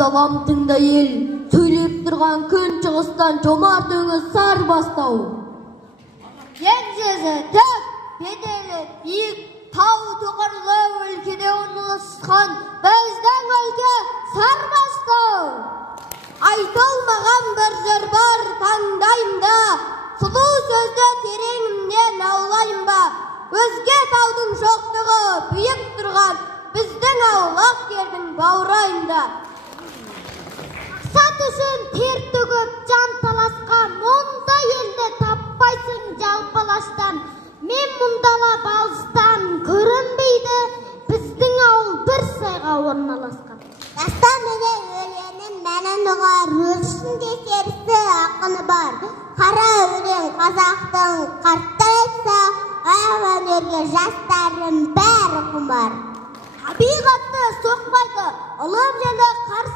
давам тыңдай ел, сөйлеп тұрған күн шығыстан жомарт өңі сар бастау. Еңсесі тік, беделі биік, тау тоқарлы өлкеде орналасқан біздің өлке Сарбастау. Айтылмаған бір жыр бар таңдайымда, сұлу сөзді тереңімнен аулайым ба. Өзге таудың жоқтығы биік тұрған біздің аулақ жердің баурайында. Мақсат үшін тер төгіп жан таласқан, мұндай елді таппайсың жалпалаштан. Мен мұндалап алыстан көрінбейді, біздің ауыл бір сайға орналасқан. Даста міне өлеңнің мәнін ұғар, өлшінде терісі ақыны бар. Қара өлең қазақтың қарттар айтса, аяқ өнерге жастардың бәрі құмар. Табиғатты соқпайды, ұлым және қарсы